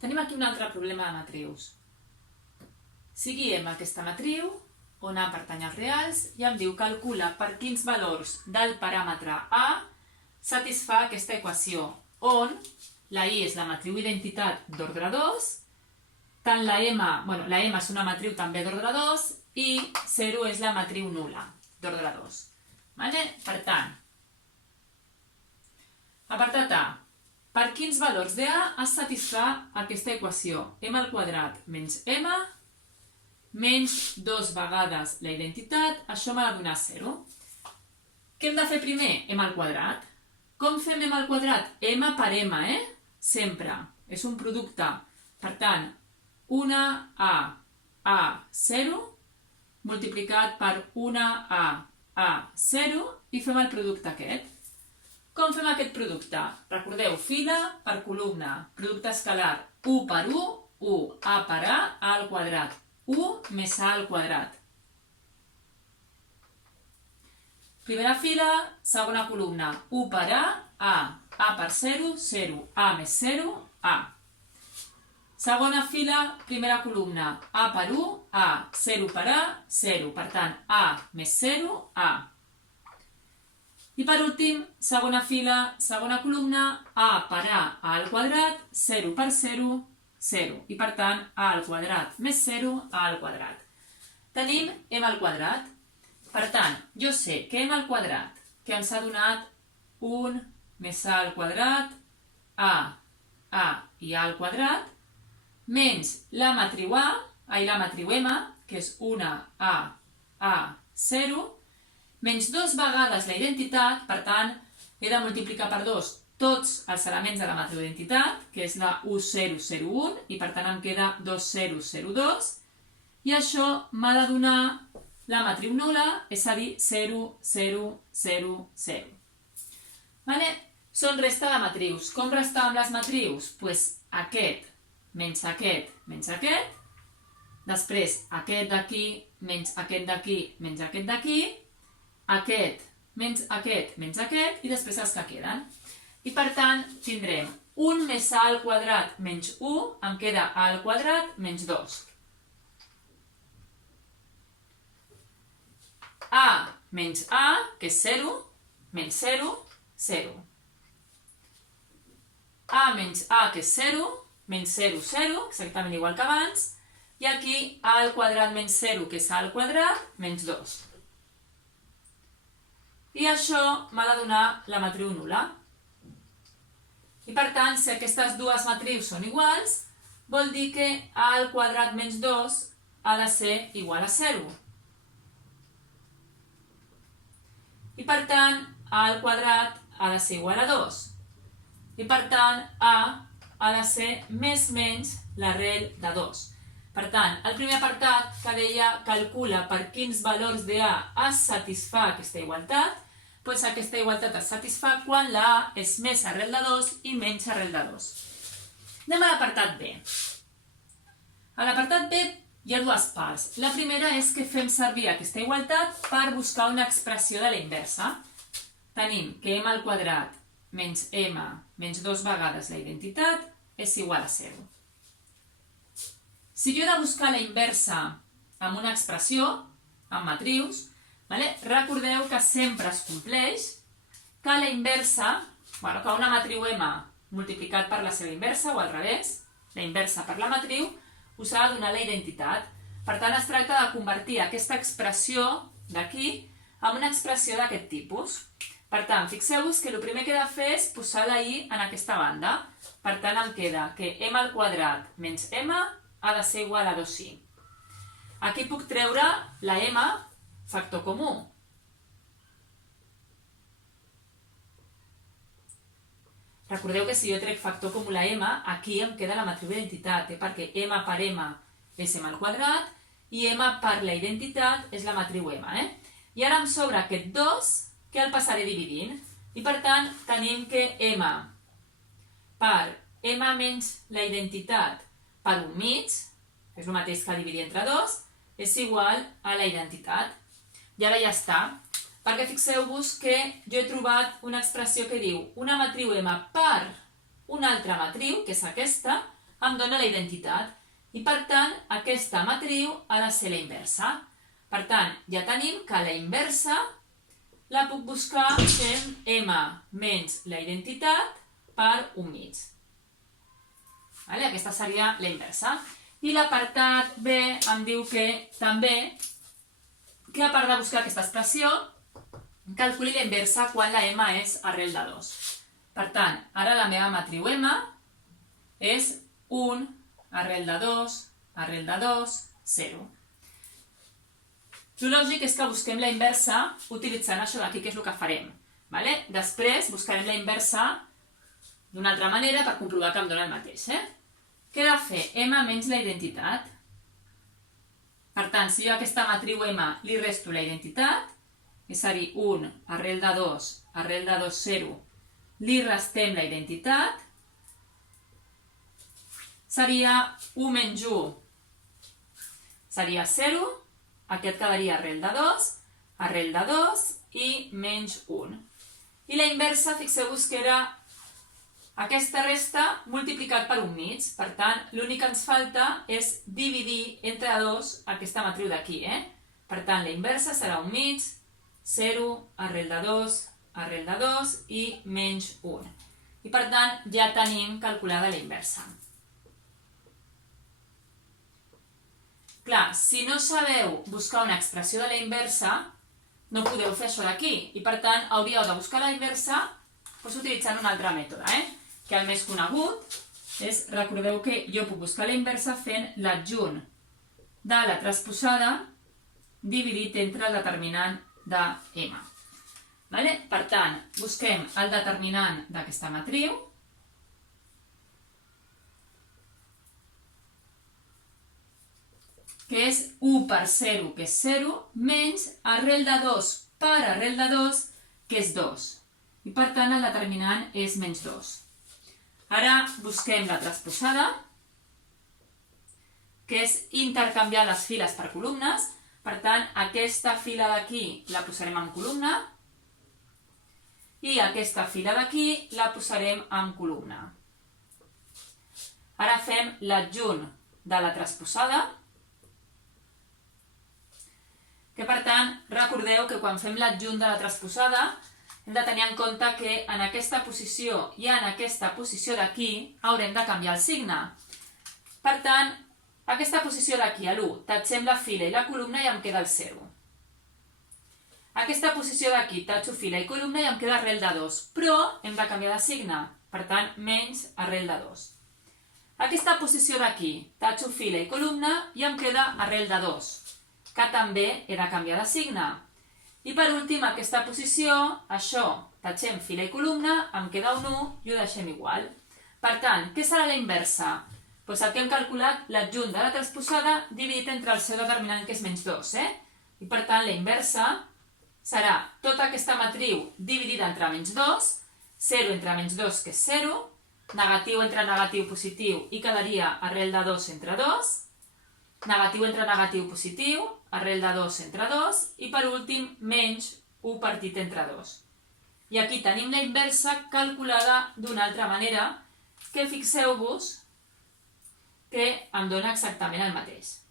Tenim aquí un altre problema de matrius. Sigui M aquesta matriu, on A pertany als reals, i em diu calcula per quins valors del paràmetre A satisfà aquesta equació, on la I és la matriu identitat d'ordre 2, tant la M és una matriu també d'ordre 2 i 0 és la matriu nul·la d'ordre 2. Per tant, apartat A. Per quins valors de A es satisfà aquesta equació? M al quadrat menys M menys 2 vegades la identitat, això m'ha de donar 0. Què hem de fer primer? M al quadrat. Com fem M al quadrat? M per M, sempre. És un producte. Per tant, 1A, A, 0, multiplicat per 1A, A, 0, i fem el producte aquest. Com fem aquest producte? Recordeu, fila per columna, producte escalar, 1 per 1, 1, A per A al quadrat. 1 més A al quadrat. Primera fila, segona columna, 1 per A per 0, 0, A més 0, A. Segona fila, primera columna, A per 1, A, 0 per A, 0. Per tant, A més 0, A. I per últim, segona fila, segona columna, A per A al quadrat, 0 per 0, 0. I per tant, A al quadrat més 0, A al quadrat. Tenim M al quadrat. Per tant, jo sé que M al quadrat, que ens ha donat 1 més A al quadrat, A i A al quadrat, menys la matriu M, que és 1A, 0, menys 2 vegades la identitat, per tant, he de multiplicar per 2 tots els elements de la matriu d'identitat, que és la 1, 0, 0, 1, i per tant em queda 2, 0, 0, 2, i això m'ha de donar la matriu nul·la, és a dir, 0, 0, 0, 0. Són resta de matrius. Com restàvem les matrius? Doncs aquest menys aquest menys aquest, després aquest d'aquí menys aquest d'aquí menys aquest d'aquí, aquest menys aquest menys aquest, i després els que queden. I per tant, tindrem 1 més A al quadrat menys 1, em queda A al quadrat menys 2. A menys A, que és 0, menys 0, 0. A menys A, que és 0, menys 0, 0, exactament igual que abans, i aquí A al quadrat menys 0, que és A al quadrat, menys 2. I això m'ha de donar la matriu nul·la. I per tant, si aquestes dues matrius són iguals, vol dir que A al quadrat menys 2 ha de ser igual a 0. I per tant, A al quadrat ha de ser igual a 2. I per tant, A ha de ser més menys l'arrel de 2. Per tant, el primer apartat que deia calcula per quins valors de A es satisfà aquesta igualtat, doncs aquesta igualtat es satisfà quan la A és més arrel de 2 i menys arrel de 2. Anem a l'apartat B. A l'apartat B hi ha dues parts. La primera és que fem servir aquesta igualtat per buscar una expressió de la inversa. Tenim que M al quadrat menys M menys 2 vegades la identitat és igual a 0. Si jo he de buscar la inversa amb una expressió, amb matrius, recordeu que sempre es compleix que la inversa, que una matriu M multiplicat per la seva inversa, o al revés, la inversa per la matriu, us ha de donar la identitat. Per tant, es tracta de convertir aquesta expressió d'aquí en una expressió d'aquest tipus. Per tant, fixeu-vos que el primer que he de fer és posar la I en aquesta banda. Per tant, em queda que M al quadrat menys M ha de ser igual a 2i. Aquí puc treure la M factor comú. Recordeu que si jo trec factor comú la M, aquí em queda la matriu d'identitat, perquè M per M és M al quadrat i M per la identitat és la matriu M. I ara em sobra aquest 2 que el passaré dividint. I per tant tenim que M per M menys la identitat per 1 mig, que és el mateix que dividir entre 2, és igual a la identitat. I ara ja està, perquè fixeu-vos que jo he trobat una expressió que diu una matriu M per una altra matriu, que és aquesta, em dona la identitat. I per tant, aquesta matriu ha de ser la inversa. Per tant, ja tenim que la inversa la puc buscar sent m menys la identitat per 1 mig. Aquesta seria la inversa. I l'apartat B em diu que també, que a part de buscar aquesta expressió, calculi la inversa quan la m és arrel de 2. Per tant, ara la meva matriu m és 1, arrel de 2, arrel de 2, 0. El lògic és que busquem la inversa utilitzant això d'aquí, que és el que farem. Després buscarem la inversa d'una altra manera per comprovar que em dona el mateix. Què he de fer? M menys la identitat. Per tant, si jo a aquesta matriu M li resto la identitat, és a dir, 1 arrel de 2, arrel de 2, 0, li restem la identitat, seria 1 menys 1, seria 0, aquest quedaria arrel de 2 i menys 1. I la inversa, fixeu-vos que era aquesta resta multiplicat per 1 mig. Per tant, l'únic que ens falta és dividir entre 2 aquesta matriu d'aquí. Per tant, la inversa serà 1 mig, 0, arrel de 2 i menys 1. I per tant, ja tenim calculada la inversa. Clar, si no sabeu buscar una expressió de la inversa, no podeu fer això d'aquí. I per tant, hauríeu de buscar la inversa utilitzant un altre mètode, que el més conegut és, recordeu que jo puc buscar la inversa fent l'adjunt de la transposada dividit entre el determinant de m. Per tant, busquem el determinant d'aquesta matriu, que és 1 per 0, que és 0, menys arrel de 2 per arrel de 2, que és 2. I per tant, el determinant és menys 2. Ara busquem la transposada, que és intercanviar les files per columnes. Per tant, aquesta fila d'aquí la posarem en columna i aquesta fila d'aquí la posarem en columna. Ara fem l'adjunt de la transposada, que per tant, recordeu que quan fem l'adjunt de la transposada hem de tenir en compte que en aquesta posició i en aquesta posició d'aquí haurem de canviar el signe. Per tant, aquesta posició d'aquí, a l'1, tatxem la fila i la columna i em queda el 0. Aquesta posició d'aquí, tatxo fila i columna i em queda arrel de 2, però hem de canviar de signe, per tant, menys arrel de 2. Aquesta posició d'aquí, tatxo fila i columna i em queda arrel de 2, que també he de canviar de signe. I per últim, aquesta posició, això, tatxem fila i columna, em queda un 1 i ho deixem igual. Per tant, què serà la inversa? Doncs el que hem calculat, l'adjunt de la transposada dividit entre el seu determinant, que és menys 2. I per tant, la inversa serà tota aquesta matriu dividida entre menys 2, 0 entre menys 2, que és 0, negatiu entre negatiu positiu i quedaria arrel de 2 entre 2, negatiu entre negatiu positiu, arrel de 2 entre 2, i per últim, menys 1 partit entre 2. I aquí tenim la inversa calculada d'una altra manera, que fixeu-vos que em dona exactament el mateix.